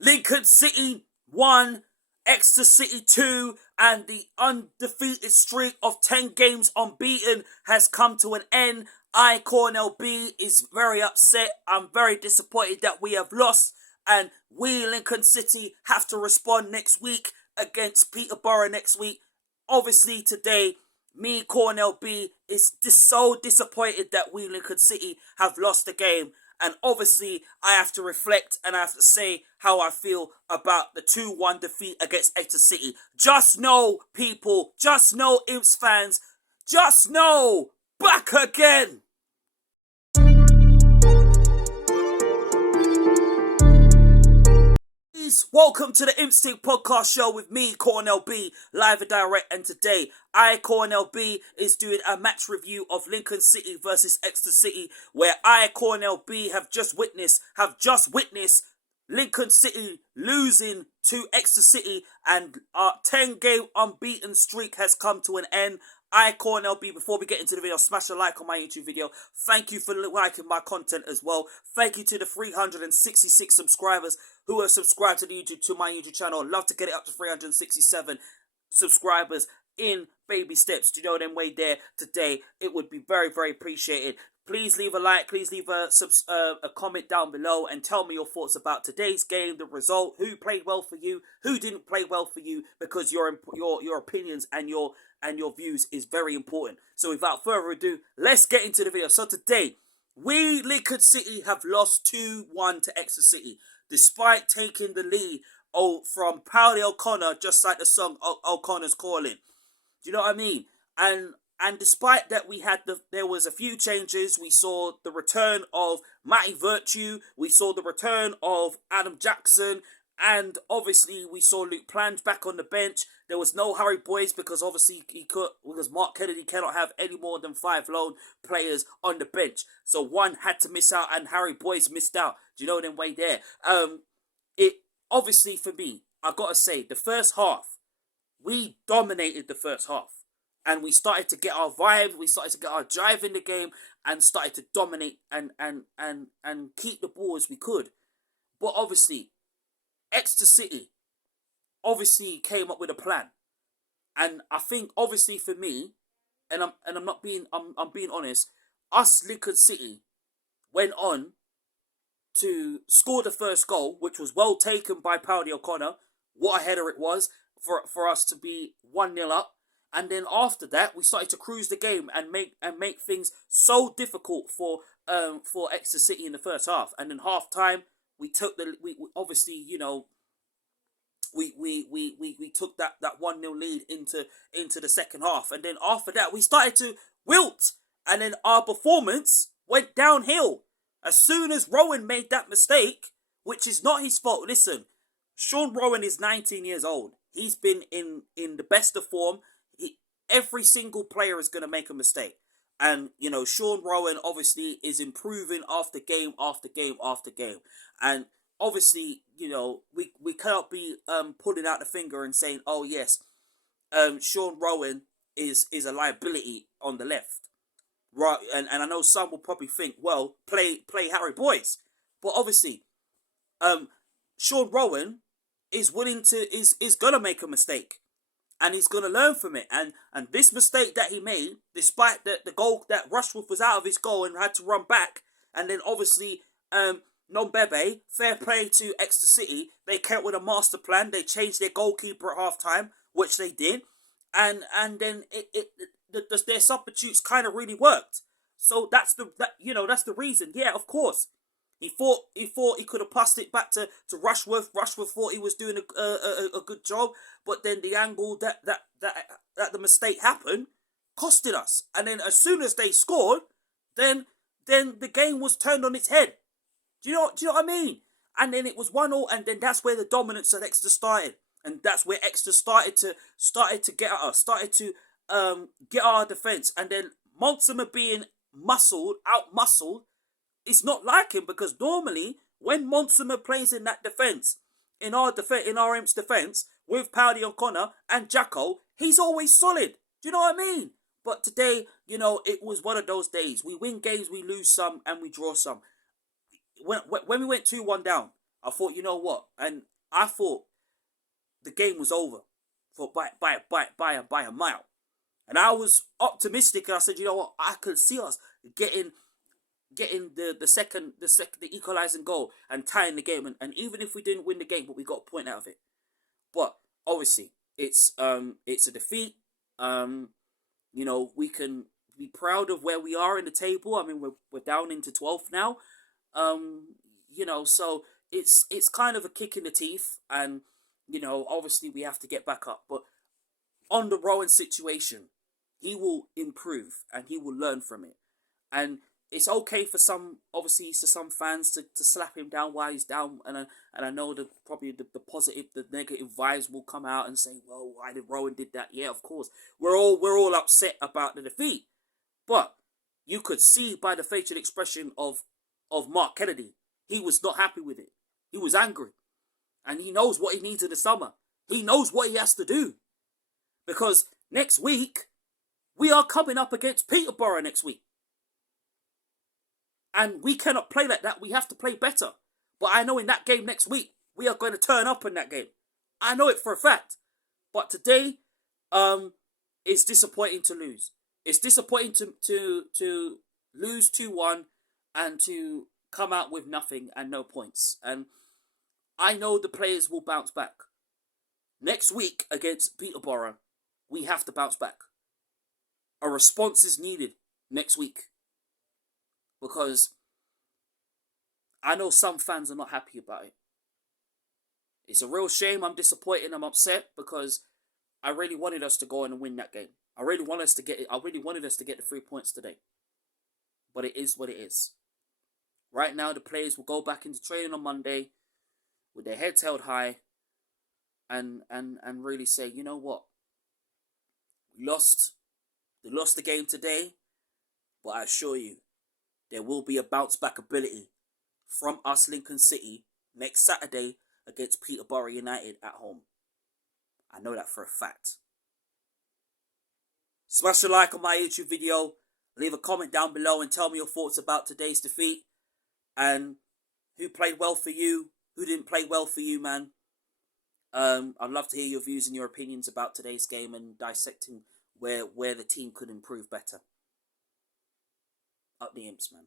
Lincoln City 1, Exeter City 2, and the undefeated streak of 10 games unbeaten has come to an end. I, Cornell B, is very upset. I'm very disappointed that we have lost, and we, Lincoln City, have to respond next week against Peterborough next week. Obviously, today, me, Cornell B, is so disappointed that we, Lincoln City, have lost the game. And obviously, I have to reflect and I have to say how I feel about the 2-1 defeat against Exeter City. Just know, people, just know, Imps fans, just know, back again! Welcome to the Imps Ting podcast show with me, Cornell B, live and direct. And today, I, Cornell B, is doing a match review of Lincoln City versus Exeter City, where I, Cornell B, have just witnessed Lincoln City losing to Exeter City, and our 10-game unbeaten streak has come to an end. I, Cornell B, before we get into the video, smash a like on my YouTube video. Thank you for liking my content as well. Thank you to the 366 subscribers who are subscribed to my YouTube channel. I'd love to get it up to 367 subscribers in baby steps. Do you know them way there today? It would be very, very appreciated. Please leave a like, please leave a comment down below and tell me your thoughts about today's game, the result, who played well for you, who didn't play well for you, because your opinions and your views is very important. So without further ado, let's get into the video. So today, we, Lincoln City, have lost 2-1 to Exeter City, despite taking the lead from Paulie O'Connor, just like the song O'Connor's Calling. Do you know what I mean? And despite that, there was a few changes. We saw the return of Matty Virtue. We saw the return of Adam Jackson. And obviously, we saw Luke Plange back on the bench. There was no Harry Boyes because obviously because Mark Kennedy cannot have any more than 5 lone players on the bench. So one had to miss out, and Harry Boyes missed out. Do you know them way there? It obviously, for me, I gotta say, the first half, we dominated the first half. And we started to get our vibe, we started to get our drive in the game, and started to dominate and keep the ball as we could. But obviously, Exeter City obviously came up with a plan. And I think obviously for me, and I'm being honest, us, Lincoln City, went on to score the first goal, which was well taken by Paulie O'Connor. What a header it was for us to be 1-0 up. And then after that, we started to cruise the game and make things so difficult for Exeter City in the first half. And then half time, we took we obviously, you know, we took that 1-0 lead into the second half. And then after that, we started to wilt, and then our performance went downhill as soon as Rowan made that mistake, which is not his fault. Listen, Sean Rowan is 19 years old. He's been in the best of form. Every single player is going to make a mistake. And, you know, Sean Rowan obviously is improving after game after game after game. And obviously, you know, we cannot be pulling out the finger and saying, oh, yes, Sean Rowan is a liability on the left. Right, and I know some will probably think, well, play Harry Boyes. But obviously, Sean Rowan is going to make a mistake. And he's going to learn from it. And this mistake that he made, despite the goal that Rushworth was out of his goal and had to run back, and then obviously Nombebe, fair play to Exeter City, they came with a master plan. They changed their goalkeeper at half time, which they did, and then their substitutes kind of really worked. So that's the reason. Yeah, of course. He thought he could have passed it back to Rushworth. Rushworth thought he was doing a good job, but then the angle that the mistake happened costed us. And then as soon as they scored, then the game was turned on its head. Do you know what I mean? And then it was 1-1, and then that's where the dominance of Exeter started, and that's where Exeter started to get at us, started to get our defence, and then Monsomer being out muscled. It's not like him, because normally when Monsomer plays in that defence, in our Imps defence, with Paulie O'Connor and Jacko, he's always solid. Do you know what I mean? But today, you know, it was one of those days. We win games, we lose some, and we draw some. When we went 2-1 down, I thought, you know what? And I thought the game was over for by a mile. And I was optimistic, and I said, you know what? I could see us getting the equalizing goal and tying the game. And even if we didn't win the game, but we got a point out of it. But obviously, it's a defeat. You know, we can be proud of where we are in the table. I mean, we're down into 12th now. You know, so it's kind of a kick in the teeth, and you know, obviously we have to get back up. But on the Rowan situation, he will improve and he will learn from it. And it's okay for some, obviously, to some fans to slap him down while he's down. And I know that probably the positive, the negative vibes will come out and say, well, why did Rowan did that? Yeah, of course. We're all upset about the defeat. But you could see by the facial expression of Mark Kennedy, he was not happy with it. He was angry. And he knows what he needs in the summer. He knows what he has to do. Because next week, we are coming up against Peterborough next week. And we cannot play like that. We have to play better. But I know in that game next week, we are going to turn up in that game. I know it for a fact. But today, it's disappointing to lose. It's disappointing to lose 2-1 and to come out with nothing and no points. And I know the players will bounce back. Next week against Peterborough, we have to bounce back. A response is needed next week. Because I know some fans are not happy about it. It's a real shame. I'm disappointed. I'm upset because I really wanted us to go in and win that game. I really wanted us to get the 3 points today. But it is what it is. Right now, the players will go back into training on Monday with their heads held high and really say, you know what? They lost the game today, but I assure you, there will be a bounce back ability from us, Lincoln City, next Saturday against Peterborough United at home. I know that for a fact. Smash a like on my YouTube video. Leave a comment down below and tell me your thoughts about today's defeat. And who played well for you, who didn't play well for you, man. I'd love to hear your views and your opinions about today's game and dissecting where the team could improve better. Up the Imps, man.